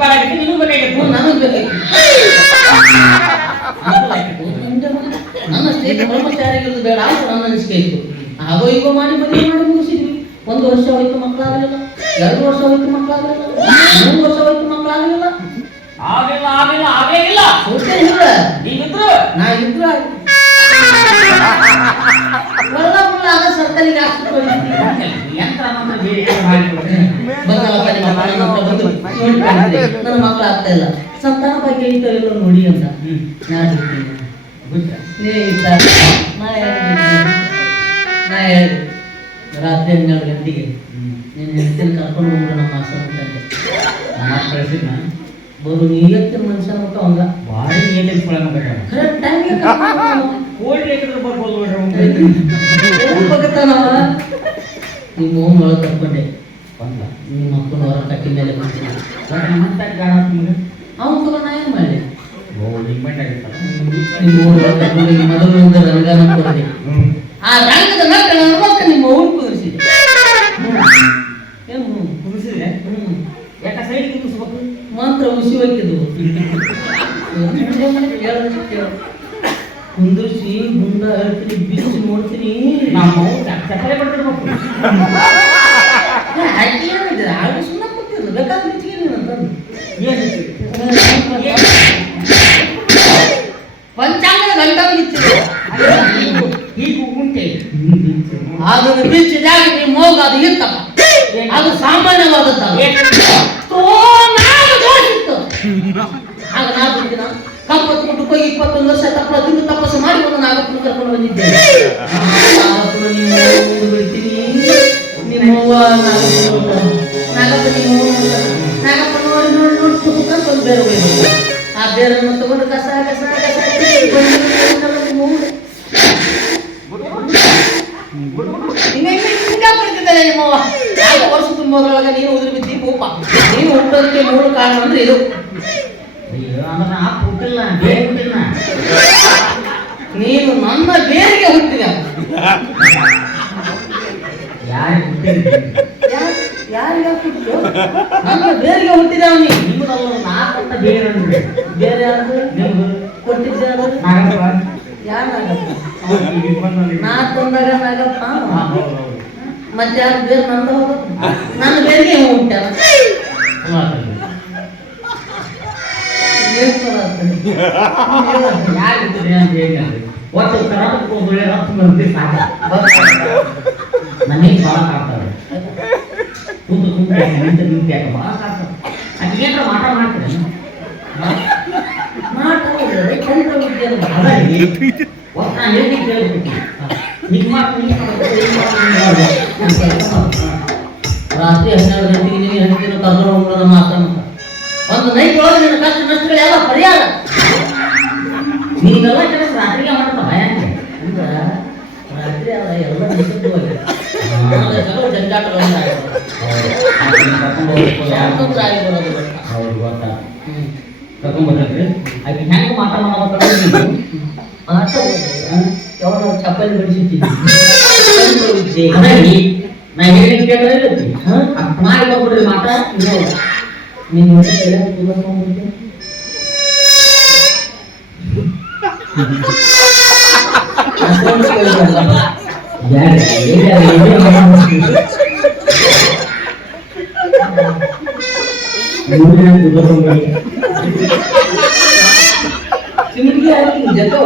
ಬೇಕಾಗಿತ್ತು ನಿನಗೂ ಬೇಕಾಗಿತ್ತು ನನಗೆ ಬೇಕಾಗಿತ್ತು. ನನ್ನ ಸ್ನೇಹಿತ ಬ್ರಹ್ಮಚಾರಿಗಳು ಬೇಡ ಅಂತ ನನ್ನ ಅನಿಸಿಕೆ ಇತ್ತು. ಆಗೋ ಈಗ ಮಾಡಿ ಮದುವೆ ಮಾಡಿ ಮುಗಿಸಿದ್ವಿ. 1 ವರ್ಷ ಹೋಯ್ತು ಮಕ್ಕಳಾಗಲಿಲ್ಲ, 2 ವರ್ಷ ಹೋಯ್ತು ಮಕ್ಕಳಾಗಲಿಲ್ಲ, 3 ವರ್ಷ ಹೋಯ್ತು ಮಕ್ಕಳಾಗಲಿಲ್ಲ. ಆಗಿಲ್ಲ ಆಗಿಲ್ಲ ಆಗೇ ಇಲ್ಲ. ನೀವಿದ್ರು ನಾ ಇದ್ರು ಒಳ್ಳ ಮುಳ್ಳ ಆಗ ಸರ್ಕಾರಿಗೆ ಯಂತ್ರ ನನ್ನ ಮಕ್ಕಳು ಆಗ್ತಾ ಇಲ್ಲ, ಸಂತಾನ ಬಗ್ಗೆ ಇಲ್ಲ ನೋಡಿ ಅಂತ ನಾನು ಸ್ನೇಹಿತ ನಾ ಹೇಳಿದೆ ರಾತ್ರಿ 12 ಗಂಟೆಗೆ ನೀನು ಹೆಂಡತಿನ ಕರ್ಕೊಂಡು ಹೋಗ್ಬಿಡು ನಮ್ಮ ಆಶ್ರಮಕ್ಕೆ. ಕಳಿಸಿದ್ನ ಬರು ನಿಯತ್ತಿನ ಮನುಷ್ಯ ಅಂತ ಅವಂಗ ಭಾರಿ ನಿಯತಿಸ್ಕೊಳ್ಳೋಣ ಕರೆಕ್ಟ್ ಟೈಮ್ಗೆ ಕೋಲ್ಡ್ ಬೇಕಾದ್ರೆ ಬರ್ಬೋದು ಬಗ್ತಾನವ. ನಿಮ್ಮ ಹೋಮ್ ಒಳಗೆ ಕರ್ಕೊಂಡೆ ಬಂದ ನಿಮ್ಮ ಮಕ್ಕಳು ಹೊರ ಕಟ್ಟಿ ಮೇಲೆ ಬರ್ತೀನಿ ಮತ್ತೆ ಗಾಢ ಅವನು ಕೂಡ ನಾ ಏನು ಮಾಡಿ ಡಿಮ್ಯಾಂಡ್ ಆಗಿತ್ತಲ್ಲ ನಿಮ್ಮ ಊರು ಒಳಗೆ ಕರ್ಕೊಂಡು ಮೊದಲು ಒಂದು ರಂಗಾನ ಕೊಡದೆ ಆ ರಂಗದ ಮಕ್ಕಳ ನಿಮ್ಮ ಊರು ಕುದಿಸಿದೆ. ಏನು ಕುದಿಸಿದ್ರೆ ಯಾಕ ಸೈಡ್ ಕುದಿಸ್ಬೇಕು ಮಾತ್ರ ಉಸಿ ಹೋಗಿದ್ದು ಕುಂದಿರಿಸಿ ಗುಂಡ ಹೇಳ್ತೀನಿ ಬಿಸಿ ನೋಡ್ತೀನಿ. ನಾವು ಚಪ್ಪಲೆ ಕೊಡ್ತಿರ್ಬೇಕು ಆಗ ಸುಮ್ಮನೆ ಕೂತಿಲ್ಲ ಬೇಕಾದ್ರೆ ಬಿಚ್ಚಿಗೆ ಪಂಚಾಂಗದ ಗಂಟ ಬಿಚ್ಚಿದೆ ಈಗ ಉಂಟೆ ಅದನ್ನು ಬಿಚ್ಚಿದಾಗ ನಿಮ್ಮ ಹೋಗ ಅದು ಇರ್ತಲ್ಲ, ಅದು ಸಾಮಾನ್ಯವಾದದ್ದು. ಆಗ ನಾ ಬಿಡ್ತೀನ ಕಪ್ಪತ್ತು ಮುಟ್ಟು ಹೋಗಿ 21 ವರ್ಷ ತಪ್ಪಳ ತಿಂದು ತಪಸ್ಸು ಮಾಡಿ ಒಂದು ನಾಗಪ್ಪನ ಕರ್ಕೊಂಡು ಬಂದಿದ್ದೇನೆ. ಬಿಡ್ತೀನಿ ನಿಮ್ಮವ್ವ ನಾಗಪ್ಪ ನಾಗಪ್ಪ ನೋಡಿ ನೋಡಿ ನೋಡಿ ತುಕ್ಕಂತ ಒಂದು ಬೇರೆ ಹೋಗಿ ಆ ಬೇರನ್ನು ತಗೊಂಡು ಕಸ ಕಸ ಕಸ ಬಿಡ್ತಿದ್ದಾನೆ ನಿಮ್ಮವ್ವ. ಯಾವ ವರ್ಷ ತುಂಬೋದ್ರೊಳಗೆ ನೀನು ಉದುರು ಬಿದ್ದಿ ಕೋಪ. ನೀನು ಹುಟ್ಟೋದಕ್ಕೆ ಮೂಲ ಕಾರಣ ಅಂದ್ರೆ ಇದು. ನೀನು ನನ್ನ ಬೇರಿಗೆ ಹುಟ್ಟಿದ ಯಾರಿಗೆ ಹುಟ್ಟಿದ್ರು ನನ್ನ ಬೇರಿಗೆ ಹುಟ್ಟಿದ ಅವನಿಗೆ. ನಾಲ್ಕಂತ ಬೇರೆ ಬೇರೆ ಯಾರು ಕೊಟ್ಟಿದ್ದೆ ಯಾರಾಗಪ್ಪ ನಾ ತಂದಾಗ ನಾಗಪ್ಪ ಮತ್ತೆ ಯಾರು ಬೇರೆ ನಂದ ಹೋದ ನನ್ನ ಬೇರಿಗೆ ಹುಟ್ಟ್ಯಾರ. ಯಾರಿದ್ದಾರೆ ಅಂತ ಹೇಳಿ ಒಟ್ಟು ಕರ್ನಾಟಕ ಒಳ್ಳೆ ರತ್ತು ಬಂದು ಸಾಕ ನನಗೆ ಭಾಳ ಕಾಡ್ತಾರೆ ಕುಂತು ಕುಂತು ನಿಂತು ನಿಂತು ಯಾಕೆ ಭಾಳ ಕಾಡ್ತಾರೆ. ಅದು ಏನಾರ ಮಾಟ ಮಾಡ್ತಾರೆ ಒಟ್ಟು ನಾನು ಹೇಳಿ ಕೇಳ್ಬಿಟ್ಟು ನಿಮ್ಮ ರಾತ್ರಿ 12 ಗಂಟೆಗೆ ನೀವು ಹೆಂಡತಿನ ಕರ್ಕೊಂಡು ಹೋಗೋಣ ಮಾತಾಡ್ತ ಒಂದು ನೈಟ್ ಒಳಗೆ ನಿನ್ನ ಕಷ್ಟ ನಷ್ಟಗಳೆಲ್ಲ ಪರಿಹಾರ. ನೀವೆಲ್ಲ ಕೆಲಸ ರಾತ್ರಿಗೆ ಮಾಡ್ತಾ ಭಯ ಅಂದ್ರೆ ರಾತ್ರಿ ಅಲ್ಲ ಎಲ್ಲ ನಿಶ್ಚಿತವಾಗಿ ಜಂಜಾಟಗಳನ್ನ ಸ್ವಾತಂತ್ರ್ಯ ಆಗಿ ಬರೋದು. ಹೌದು ಗೊತ್ತಾ ಕರ್ಕೊಂಡ್ಬರ್ರಿ ಆಕೆ ಹೆಂಗೆ ಮಾತಾಡೋದು ಯಾವಾಗ ಚಪ್ಪಲಿ ಬಡಿಸಿದ್ದೀನಿ ನಾ ಹೇಳಿ ಕೇಳಿದ್ರಿ ಮಾಡಿ ಬರ್ಬಿಡ್ರಿ ಮಾತಾ ನೀನು ಸಿಮಿಟಿಗೆ ಹಾಕಿ ಜೊತೆ